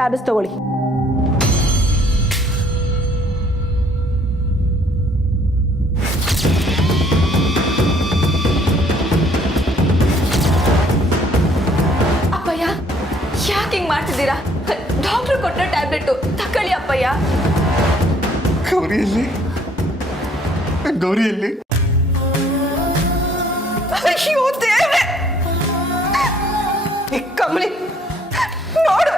Tablets ತಗೊಳ್ಳಿ. ಅಪ್ಪಯ್ಯ, ಯಾಕೆ ಹಿಂಗ್ ಮಾಡ್ತಿದ್ದೀರಾ? ಡಾಕ್ಟರ್ ಕೊಟ್ಟ ಟ್ಯಾಬ್ಲೆಟ್ ತಕೊಳ್ಳಿ ಅಪ್ಪಯ್ಯ. ಗೌರಿಯಲ್ಲಿ ಗೌರಿಯಲ್ಲಿ ಅಯ್ಯೋ ದೇವ್ರೆ! ಕಮಲಿ, ನೋಡು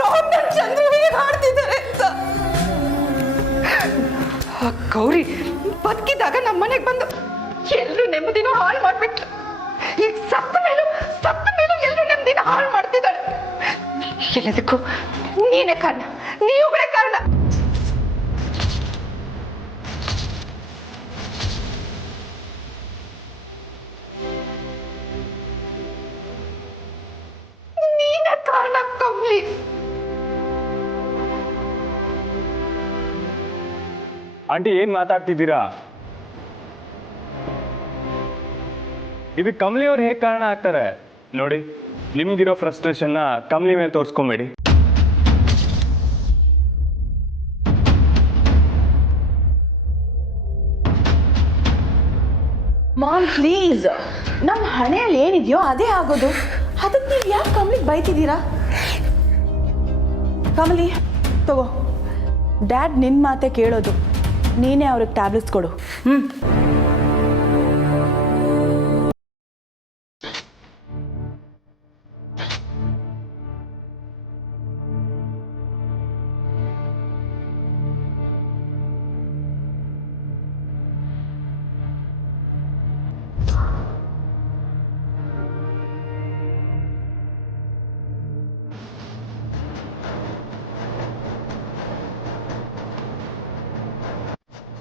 ನೋಡು ನನ್ನ ಚಂದ್ರು ಹೇಗೆ ಹಾಡ್ತಿದ್ದಾರೆ ಅಂತ. ಗೌರಿ ಬದುಕಿದಾಗ ನಮ್ಮ ಮನೆಗೆ ಬಂದು ಎಲ್ಲರೂ ನೆಮ್ಮದಿನ ಹಾಳು ಮಾಡ್ಬಿಟ್ರು. ಈಗ ಸತ್ತ ಮೇಲೂ ಎಲ್ಲರೂ ನೆಮ್ಮದಿನ ಹಾಳು ಮಾಡ್ತಿದ್ದಾಳೆ. ಎಲ್ಲದಕ್ಕೂ ನೀನೇ ಕಾರಣ, ನೀವುಗಳೇ ಕಾರಣ. ನೀನೇ ಕಾರಣ ಕಮಲಿ. ಆಂಟಿ ಏನ್ ಮಾತಾಡ್ತಿದ್ದೀರಾ? ಇದು ಕಮಲಿ ಅವ್ರು ಹೇಗೆ ಕಾರಣ ಆಗ್ತಾರೆ? ನೋಡಿ, ನಿಮ್ಗಿರೋ ಫ್ರಸ್ಟ್ರೇಷನ್ನ ಕಮಲಿ ಮೇಲೆ ತೋರಿಸ್ಕೊಂಬೇಡಿ. ಮಾಮ್ ಪ್ಲೀಸ್, ನಮ್ಮ ಹಣೆಯಲ್ಲಿ ಏನಿದೆಯೋ ಅದೇ ಆಗೋದು. ಅದಕ್ಕೆ ನೀವು ಯಾಕೆ ಕಮಲಿಗೆ ಬೈತಿದ್ದೀರಾ? ಕಮಲಿ ತಗೋ, ಡ್ಯಾಡ್ ನಿನ್ನ ಮಾತೆ ಕೇಳೋದು, ನೀನೇ ಅವ್ರಿಗೆ ಟ್ಯಾಬ್ಲೆಟ್ಸ್ ಕೊಡು.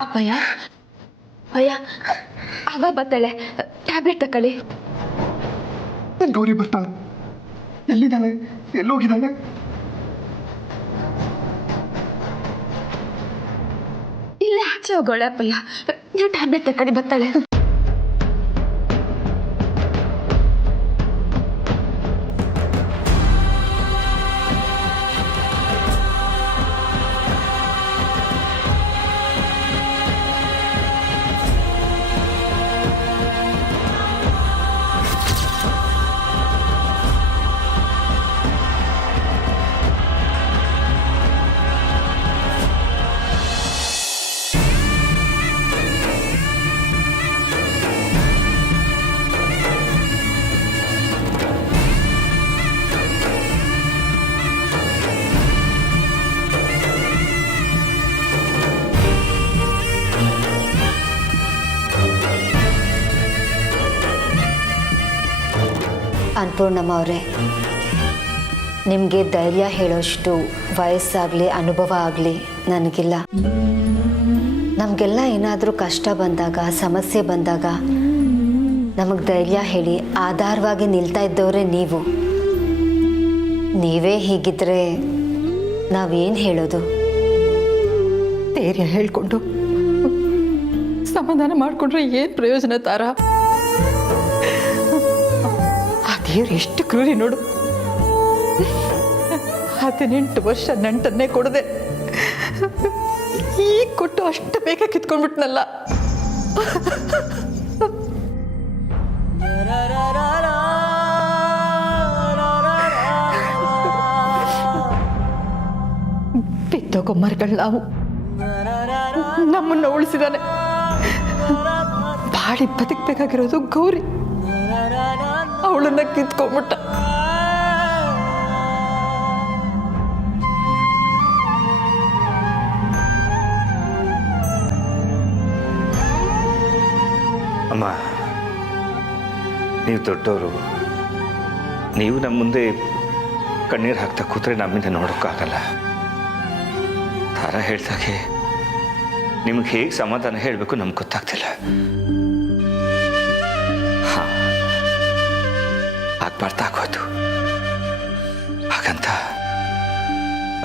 ಅಪ್ಪಯ್ಯ, ಅಯ್ಯ ಅವ ಬರ್ತಾಳೆ, ಟ್ಯಾಬ್ಲೆಟ್ ತಕೊಳ್ಳಿ. ಗೌರಿ ಬರ್ತಾಳೆ. ಎಲ್ಲಿದ್ದಾಳೆ? ಎಲ್ಲೋಗಿದ್ದಾಳೆ? ಇಲ್ಲೇ ಆಚೆ ಹೋಗೋಳೆ ಅಪ್ಪಯ್ಯ. ನೀವು ಟ್ಯಾಬ್ಲೆಟ್ ತಕೊಳ್ಳಿ, ಬರ್ತಾಳೆ. ಅನ್ನಪೂರ್ಣಮ್ಮ ಅವರೇ, ನಿಮಗೆ ಧೈರ್ಯ ಹೇಳೋಷ್ಟು ವಯಸ್ಸಾಗಲಿ ಅನುಭವ ಆಗಲಿ ನನಗಿಲ್ಲ. ನಮಗೆಲ್ಲ ಏನಾದರೂ ಕಷ್ಟ ಬಂದಾಗ, ಸಮಸ್ಯೆ ಬಂದಾಗ ನಮಗೆ ಧೈರ್ಯ ಹೇಳಿ ಆಧಾರವಾಗಿ ನಿಲ್ತಾ ಇದ್ದವರೇ ನೀವು. ನೀವೇ ಹೀಗಿದ್ರೆ ನಾವೇನು ಹೇಳೋದು? ಧೈರ್ಯ ಹೇಳ್ಕೊಂಡು ಸಮಾಧಾನ ಮಾಡಿಕೊಂಡ್ರೆ ಏನು ಪ್ರಯೋಜನ ತಾರ? ಆ ದೇವ್ರು ಎಷ್ಟು ಕ್ರೂರಿ ನೋಡು. 18 ವರ್ಷ ನಂಟನ್ನೇ ಕೊಡದೆ ಈಗ ಕೊಟ್ಟು ಅಷ್ಟು ಬೇಗ ಕಿತ್ಕೊಂಡ್ಬಿಟ್ನಲ್ಲ. ಬಿದ್ದೋಗೋ ಮರಗಳು ನಾವು, ನಮ್ಮನ್ನ ಉಳಿಸಿದಾನೆ. ಬಾಳಿ ಬದುಕಬೇಕಾಗಿರೋದು ಗೌರಿ, ಅವಳನ್ನ ಕಿತ್ಕೊಂಡ್ಬಿಟ್ಟ. ಅಮ್ಮ, ನೀವು ದೊಡ್ಡವರು, ನೀವು ನಮ್ಮ ಮುಂದೆ ಕಣ್ಣೀರು ಹಾಕ್ತಾ ಕೂತ್ರೆ ನಮ್ಮಿಂದ ನೋಡೋಕ್ಕಾಗಲ್ಲ. ತಾರ ಹೇಳ್ದಾಗೆ ನಿಮ್ಗೆ ಹೇಗೆ ಸಮಾಧಾನ ಹೇಳಬೇಕು ನಮ್ಗೆ ಗೊತ್ತಾಗ್ತಿಲ್ಲ. ಹಾಂ, ಆಗ್ಬಾರ್ದಾಗೋದು. ಹಾಗಂತ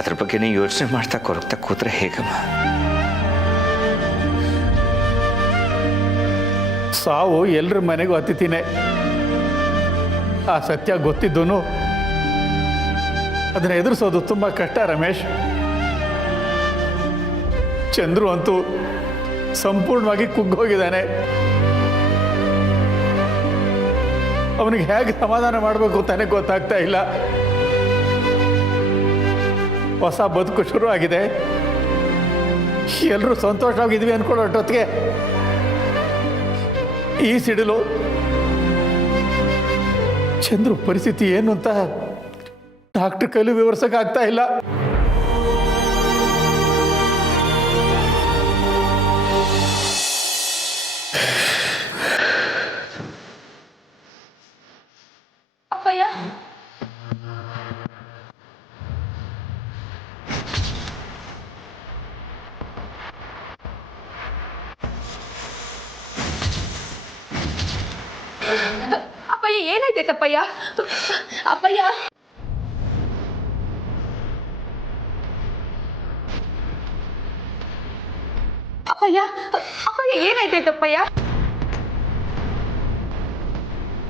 ಅದ್ರ ಬಗ್ಗೆ ನೀವು ಯೋಚನೆ ಮಾಡ್ತಾ ಕೊರಗ್ತಾ ಕೂತ್ರೆ ಹೇಗಮ್ಮ? ಸಾವು ಎಲ್ಲರ ಮನೆಗೂ ಅತಿಥಿನೇ. ಆ ಸತ್ಯ ಗೊತ್ತಿದ್ದೂ ಅದನ್ನ ಎದುರಿಸೋದು ತುಂಬ ಕಷ್ಟ ರಮೇಶ್. ಚಂದ್ರು ಅಂತೂ ಸಂಪೂರ್ಣವಾಗಿ ಕುಗ್ಗೋಗಿದ್ದಾನೆ. ಅವನಿಗೆ ಹೇಗೆ ಸಮಾಧಾನ ಮಾಡಬೇಕು ತಾನೇ ಗೊತ್ತಾಗ್ತಾ ಇಲ್ಲ. ಹೊಸ ಬದುಕು ಶುರು ಆಗಿದೆ, ಎಲ್ಲರೂ ಸಂತೋಷವಾಗಿದ್ವಿ ಅನ್ಕೊಳ್ಳೋಟೊತ್ತಿಗೆ ಈ ಸಿಡಿಲು. ಚಂದ್ರು ಪರಿಸ್ಥಿತಿ ಏನು ಅಂತ ಡಾಕ್ಟರ್ ಕೈಲಿ ವಿವರಿಸೋಕ್ಕಾಗ್ತಾ ಇಲ್ಲ. ಅಪ್ಪಯ್ಯ, ಅಪ್ಪಯ್ಯ ಏನಾಯ್ತೈತಪ್ಪಯ್ಯ? ಅಪ್ಪಯ್ಯ, ಅಪ್ಪಯ್ಯ, ಅಪ್ಪಯ್ಯ ಏನಾಯ್ತೈತಪ್ಪಯ್ಯ?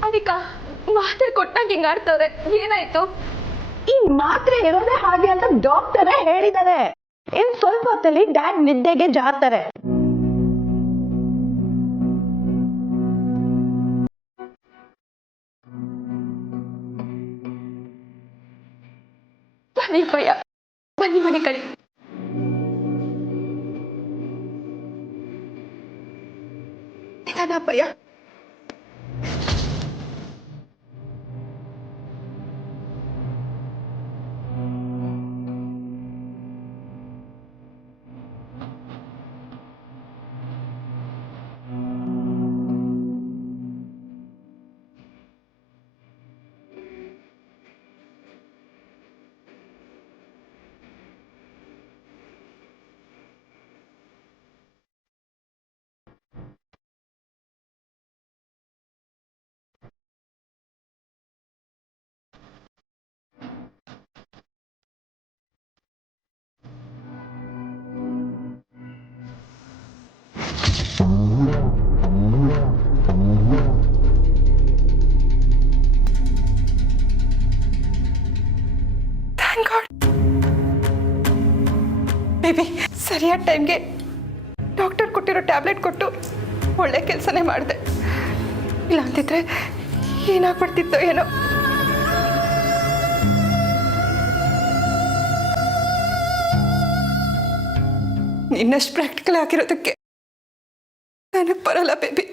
ಅದಕ್ಕ ಮಾತ್ರೆ ಕೊಟ್ಟಂಗೆ ಹಿಂಗ ಆಡ್ತವ್ರೆ, ಏನಾಯ್ತು? ಈ ಮಾತ್ರೆ ಇರೋದೇ ಹಾಗೆ ಅಂತ ಡಾಕ್ಟರೇ ಹೇಳಿದ್ದಾರೆ. ಇನ್ ಸ್ವಲ್ಪ ಹೊತ್ತಲ್ಲಿ ಡ್ಯಾಡ್ ನಿದ್ದೆಗೆ ಜಾರ್ತಾರೆ. ಬನ್ನಿ ಅಪ್ಪಯ್ಯ, ಬನ್ನಿ ಮನೆ ಕಡೆ. ನಿಧಾನ ಅಪ್ಪಯ್ಯ. ಬೇಬಿ ಸರಿಯಾದ ಟೈಮ್ಗೆ ಡಾಕ್ಟರ್ ಕೊಟ್ಟಿರೋ ಟ್ಯಾಬ್ಲೆಟ್ ಕೊಟ್ಟು ಒಳ್ಳೆ ಕೆಲಸನೇ ಮಾಡಿದೆ. ಇಲ್ಲ ಅಂತಿದ್ರೆ ಏನಾಗ್ಬಿಡ್ತಿತ್ತೋ ಏನೋ. ಇನ್ನಷ್ಟು ಪ್ರಾಕ್ಟಿಕಲ್ ಆಗಿರೋದಕ್ಕೆ ನನಗೆ ಬರಲ್ಲ ಬೇಬಿ.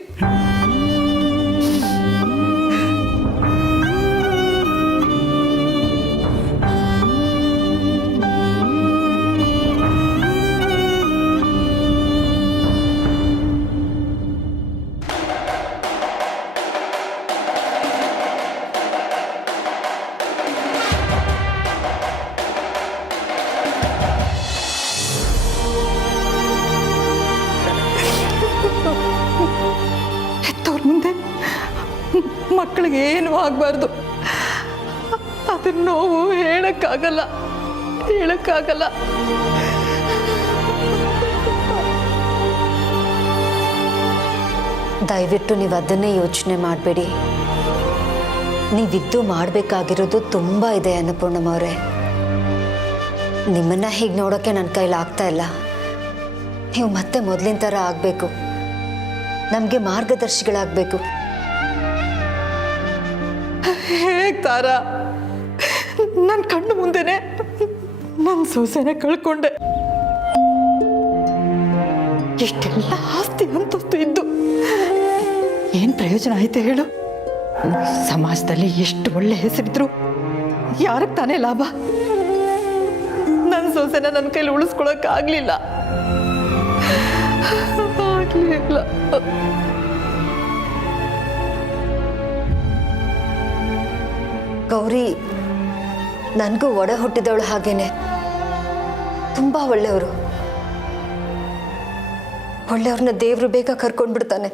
ಮಕ್ಕಳಿಗೆ ಏನು ಆಗಬಾರ್ದು. ಅದನ್ನ ನೋವು ಹೇಳಕ್ಕಾಗಲ್ಲ. ದಯವಿಟ್ಟು ನೀವು ಅದನ್ನೇ ಯೋಚನೆ ಮಾಡಬೇಡಿ. ನೀವಿದ್ದು ಮಾಡಬೇಕಾಗಿರೋದು ತುಂಬ ಇದೆ ಅನ್ನಪೂರ್ಣಮ್ಮವ್ರೆ. ನಿಮ್ಮನ್ನ ಹೀಗೆ ನೋಡೋಕ್ಕೆ ನನ್ನ ಕೈಲಿ ಆಗ್ತಾ ಇಲ್ಲ. ನೀವು ಮತ್ತೆ ಮೊದಲಿನ ಥರ ಆಗಬೇಕು, ನಮಗೆ ಮಾರ್ಗದರ್ಶಿಗಳಾಗಬೇಕು. ಹೇಗೆ ತಾರ, ನನ್ನ ಕಣ್ಣು ಮುಂದೆನೆ ನನ್ನ ಸೊಸೆನ ಕಳ್ಕೊಂಡೆ. ಇಷ್ಟೆಲ್ಲ ಆಸ್ತಿ ಅಂತಸ್ತು ಇದ್ದು ಏನು ಪ್ರಯೋಜನ ಆಯ್ತು ಹೇಳು? ಸಮಾಜದಲ್ಲಿ ಎಷ್ಟು ಒಳ್ಳೆ ಹೆಸರಿದ್ರು ಯಾರಿಗೆ ತಾನೇ ಲಾಭ? ನನ್ನ ಸೊಸೆನ ನನ್ನ ಕೈಲಿ ಉಳಿಸ್ಕೊಳಕ್ ಆಗ್ಲಿಲ್ಲ. ಗೌರಿ ನನಗೂ ಒಡ ಹುಟ್ಟಿದವಳು ಹಾಗೇನೆ. ತುಂಬ ಒಳ್ಳೆಯವರು. ಒಳ್ಳೆಯವ್ರನ್ನ ದೇವ್ರು ಬೇಗ ಕರ್ಕೊಂಡ್ಬಿಡ್ತಾನೆ.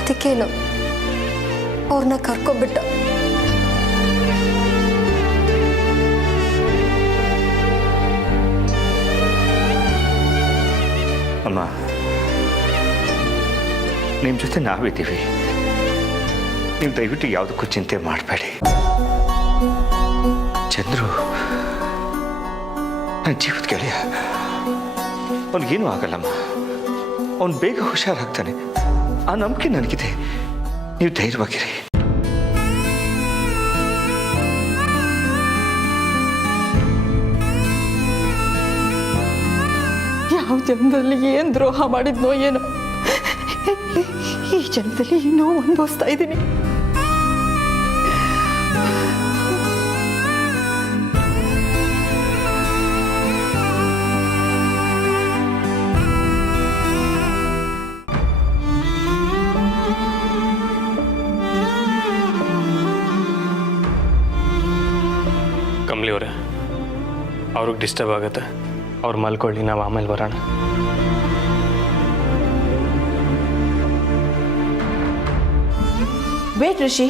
ಅದಕ್ಕೇನು ಅವ್ರನ್ನ ಕರ್ಕೊಂಡ್ಬಿಟ್ಟ. ಅಮ್ಮ, ನಿಮ್ಮ ಜೊತೆ ನಾವಿದ್ದೀವಿ. ನೀವು ದಯವಿಟ್ಟು ಯಾವುದಕ್ಕೂ ಚಿಂತೆ ಮಾಡಬೇಡಿ. ಚಂದ್ರು ನನ್ನ ಜೀವದ ಗೆಳೆಯ, ಅವನಿಗೇನೂ ಆಗಲ್ಲಮ್ಮ. ಅವನು ಬೇಗ ಹುಷಾರಾಗ್ತಾನೆ, ಆ ನಂಬಿಕೆ ನನಗಿದೆ. ನೀವು ಧೈರ್ಯವಾಗಿರಿ. ಯಾವ ಜನ್ಮದಲ್ಲಿ ಏನು ದ್ರೋಹ ಮಾಡಿದ್ನೋ ಏನೋ, ಈ ಜನ್ಮದಲ್ಲಿ ಇನ್ನೂ ಅನುಭವಿಸ್ತಾ ಇದ್ದೀನಿ. ಕಮಲಿ ಅವರೇ, ಅವ್ರಿಗೆ ಡಿಸ್ಟರ್ಬ್ ಆಗುತ್ತೆ, ಅವ್ರು ಮಲ್ಕೊಳ್ಳಿ, ನಾವು ಆಮೇಲೆ ಬರೋಣ. ವೇಟ್ ಋಷಿ,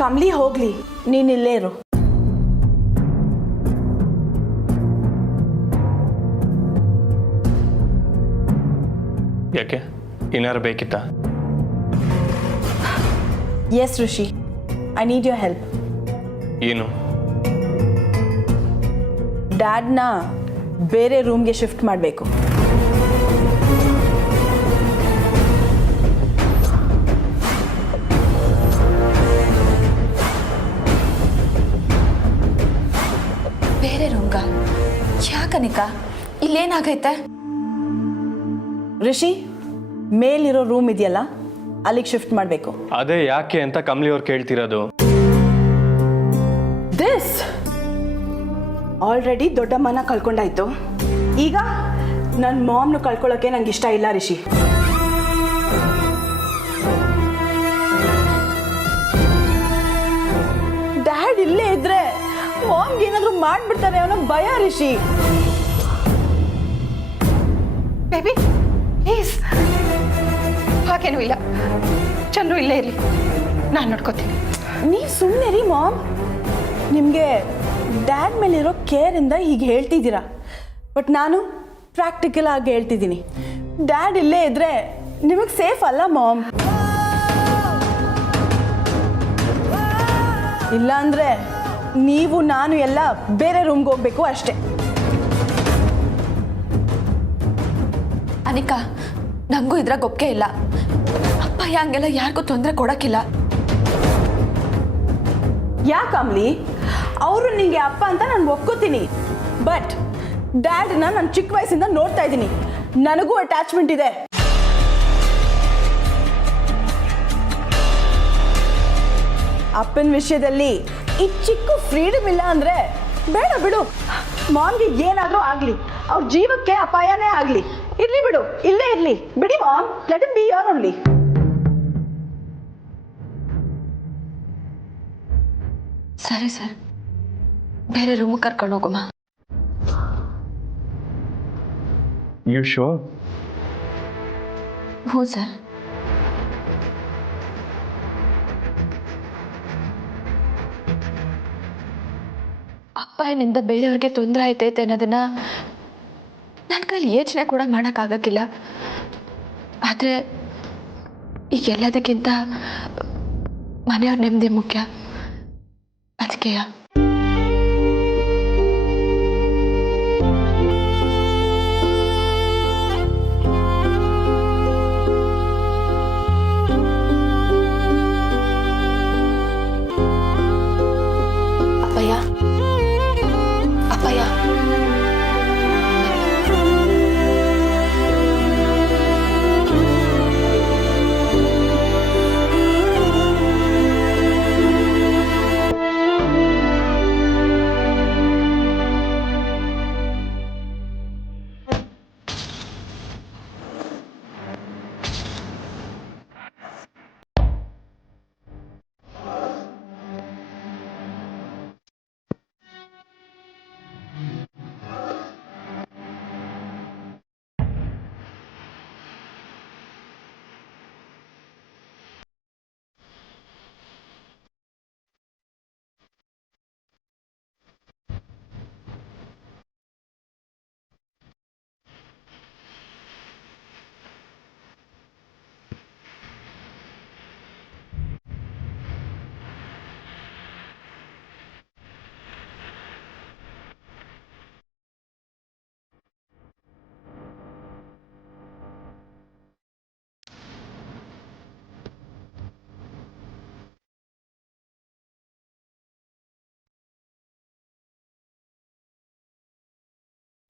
ಕಮ್ಲಿ ಹೋಗ್ಲಿ, ನೀನಿಲ್ಲೇ ಇರು. ಯಾಕೆ, ಏನಾರು ಬೇಕಿತ್ತಾ? Yes Rishi, I need your help. ಏನು? ಡ್ಯಾಡ್ನ ಬೇರೆ ರೂಮ್ಗೆ ಶಿಫ್ಟ್ ಮಾಡಬೇಕು. ಬೇರೆ ರೂಮ್ಗ? ಯಾಕನಿಕ, ಇಲ್ಲೇನಾಗೈತೆ? ಋಷಿ, ಮೇಲಿರೋ ರೂಮ್ ಇದೆಯಲ್ಲ, ಅಲ್ಲಿಗೆ ಶಿಫ್ಟ್ ಮಾಡಬೇಕು. ಅದೇ ಯಾಕೆ ಅಂತ ಕಮಲಿ ಅವ್ರು ಕೇಳ್ತಿರೋದು. ದಿಸ್ ಆಲ್ರೆಡಿ ದೊಡ್ಡಮ್ಮನ ಕಳ್ಕೊಂಡಾಯ್ತು, ಈಗ ನನ್ನ ಮಾಮ್ನು ಕಳ್ಕೊಳ್ಳೋಕೆ ನಂಗೆ ಇಷ್ಟ ಇಲ್ಲ ರಿಷಿ. ಡ್ಯಾಡ್ ಇಲ್ಲೇ ಇದ್ರೆ ಮಾಮ್ಗೆ ಏನಾದರೂ ಮಾಡ್ಬಿಡ್ತಾರೆ ಅನ್ನೋ ಭಯ ರಿಷಿ. ಬೇಬಿ ಪ್ಲೀಸ್, ಹಾಗೇನೂ ಇಲ್ಲ. ಚಂದ್ರು ಇಲ್ಲೇ ಇರಲಿ, ನಾನು ನೋಡ್ಕೋತೀನಿ. ನೀವು ಸುಮ್ಮನೆ ರೀ ಮಾಮ್. ನಿಮಗೆ ಡ್ಯಾಡ್ ಮೇಲಿರೋ ಕೇರಿಂದ ಹೀಗೆ ಹೇಳ್ತಿದ್ದೀರಾ, ಬಟ್ ನಾನು ಪ್ರಾಕ್ಟಿಕಲ್ ಆಗಿ ಹೇಳ್ತಿದ್ದೀನಿ. ಡ್ಯಾಡ್ ಇಲ್ಲೇ ಇದ್ರೆ ನಿಮಗೆ ಸೇಫ್ ಅಲ್ಲ ಮಾಮ್. ಇಲ್ಲ ಅಂದರೆ ನೀವು ನಾನು ಎಲ್ಲ ಬೇರೆ ರೂಮ್ಗೆ ಹೋಗ್ಬೇಕು ಅಷ್ಟೇ. ಅನಿಕಾ, ನನಗೂ ಇದ್ರಾಗ ಒಪ್ಪಿಗೆ ಇಲ್ಲ. ಅಪ್ಪ ಹಂಗೆಲ್ಲ ಯಾರಿಗೂ ತೊಂದರೆ ಕೊಡೋಕ್ಕಿಲ್ಲ. ಯಾಕೆ ಅಮ್ಲಿ, ಅವರು ನಿಂಗೆ ಅಪ್ಪ ಅಂತ ನಾನು ಒಪ್ಕೋತೀನಿ, ಬಟ್ ಡ್ಯಾಡ್ನ ನಾನು ಚಿಕ್ಕ ವಯಸ್ಸಿಂದ ನೋಡ್ತಾ ಇದ್ದೀನಿ, ನನಗೂ ಅಟ್ಯಾಚ್ಮೆಂಟ್ ಇದೆ. ಅಪ್ಪನ ವಿಷಯದಲ್ಲಿ ಈ ಚಿಕ್ಕ ಫ್ರೀಡಮ್ ಇಲ್ಲ ಅಂದರೆ ಬೇಡ ಬಿಡು. ಮಾಮ್ಗೆ ಏನಾದರೂ ಆಗಲಿ, ಅವ್ರ ಜೀವಕ್ಕೆ ಅಪಾಯನೇ ಆಗಲಿ, ಇರಲಿ ಬಿಡು, ಇಲ್ಲೇ ಇರಲಿ ಬಿಡಿ mom. Let him be your only. ಸರಿ ಸರ್, ಬೇರೆ ರೂಮ್ ಕರ್ಕೊಂಡು ಹೋಗಮ್ಮ. You sure? ಹ್ಞೂ ಸರ್. ಅಪ್ಪ ಏನಿಂದ ಬೇರೆಯವ್ರಿಗೆ ತೊಂದರೆ ಆಯ್ತೈತೆ ಅನ್ನೋದನ್ನ ನನ್ನ ಕೈಲಿ ಯೋಚನೆ ಕೂಡ ಮಾಡೋಕ್ಕಾಗಕ್ಕಿಲ್ಲ. ಆದರೆ ಈಗ ಎಲ್ಲದಕ್ಕಿಂತ ಮನೆಯವ್ರ ನೆಮ್ಮದಿ ಮುಖ್ಯ. ಅದಕ್ಕೆಯ ಅಪ್ಪಯ್ಯ, ಅಪ್ಪಯ್ಯ,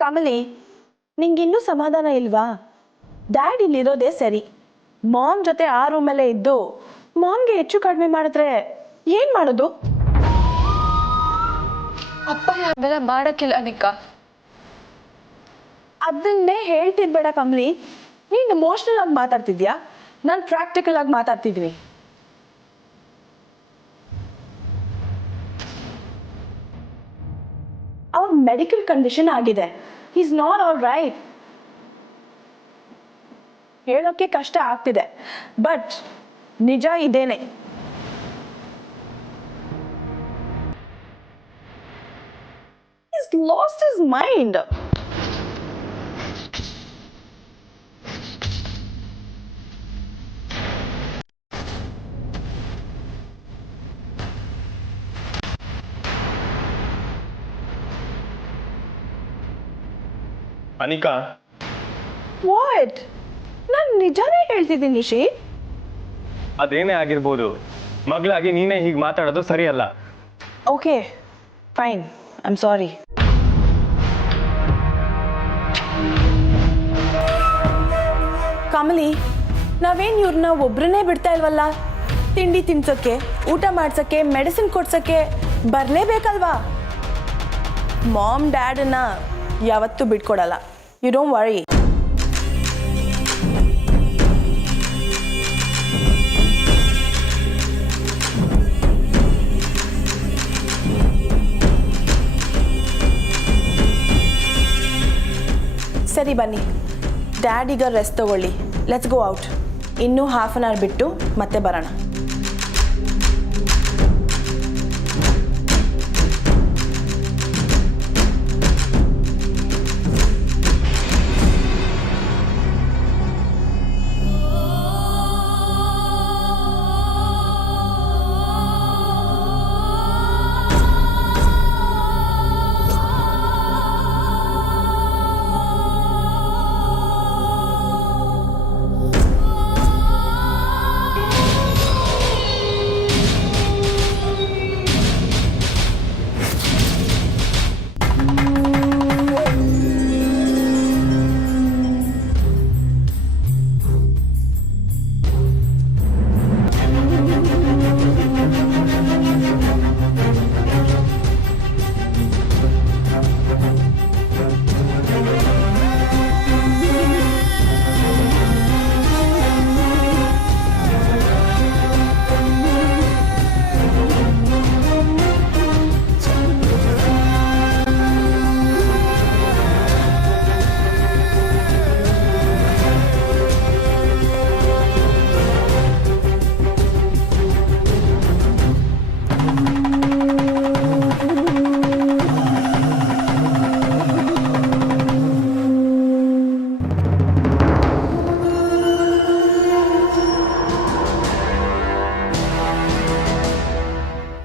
ಕಮಲಿ, ನಿಂಗಿನ್ನೂ ಸಮಾಧಾನ ಇಲ್ವಾ? ಡ್ಯಾಡ್ ಇಲ್ಲಿರೋದೇ ಸರಿ. ಮಾಮ್ ಜೊತೆ ಆ ರೂಮಲ್ಲೇ ಇದ್ದು ಮಾಮ್ಗೆ ಹೆಚ್ಚು ಕಡಿಮೆ ಮಾಡಿದ್ರೆ ಏನ್ ಮಾಡೋದು? ಅಪ್ಪ ಅವೆಲ್ಲ ಮಾಡಕ್ಕಿಲ್ಲ ನಿಕ್ಕ. ಅದನ್ನೇ ಹೇಳ್ತಿರ್ಬೇಡ ಕಮಲಿ. ನೀನು ಎಮೋಷ್ನಲ್ ಆಗಿ ಮಾತಾಡ್ತಿದ್ಯಾ, ನಾನು ಪ್ರಾಕ್ಟಿಕಲ್ ಆಗಿ ಮಾತಾಡ್ತಿದ್ದೀನಿ. ಅವ್ರ ಮೆಡಿಕಲ್ ಕಂಡೀಷನ್ ಆಗಿದೆ. Is not all right. ಹೇಳೋಕ್ಕೆ ಕಷ್ಟ ಆಗ್ತಿದೆ, ಬಟ್ ನಿಜ ಇದೇನೆ. He's lost his mind. Anika, what? ನಾನು ನಿಜಾನೇ ಹೇಳ್ತಿದ್ದೀನಿ ನಿಶಿ. ಅದೇನೇ ಆಗಿರ್ಬೋದು, ಮಗಳಾಗಿ ನೀನೇ ಹೀಗೆ ಮಾತಾಡೋದು ಸರಿಯಲ್ಲ. Okay fine, I am sorry. Kamali, ನಾವೇನು ಇವ್ರನ್ನ ಒಬ್ರನ್ನೇ ಬಿಡ್ತಾ ಇಲ್ವಲ್ಲ. ತಿಂಡಿ ತಿನ್ಸೋಕ್ಕೆ, ಊಟ ಮಾಡ್ಸೋಕ್ಕೆ, ಮೆಡಿಸಿನ್ ಕೊಡ್ಸೋಕ್ಕೆ ಬರಲೇಬೇಕಲ್ವಾ? ಮಾಮ್ ಡ್ಯಾಡನ್ನ ಯಾವತ್ತೂ ಬಿಟ್ಕೊಡಲ್ಲ. You don't worry. ಸರಿ ಬನ್ನಿ, ಡ್ಯಾಡ್ ಈಗ ರೆಸ್ಟ್ ತಗೊಳ್ಳಿ. Let's go out. ಇನ್ನೂ ಹಾಫ್ ಆನ್ ಅವರ್ ಬಿಟ್ಟು ಮತ್ತೆ ಬರೋಣ.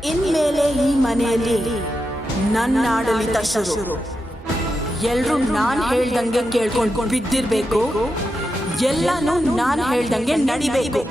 ಇನ್ಮೇಲೆ ಈ ಮನೆಯಲ್ಲಿ ನನ್ನ ಆಡಳಿತ ಶುರು. ಎಲ್ರೂ ನಾನ್ ಹೇಳ್ದಂಗೆ ಕೇಳ್ಕೊಂಡು ಬಿದ್ದಿರ್ಬೇಕು. ಎಲ್ಲಾನು ನಾನ್ ಹೇಳ್ದಂಗೆ ನಡಿಬೇಕು.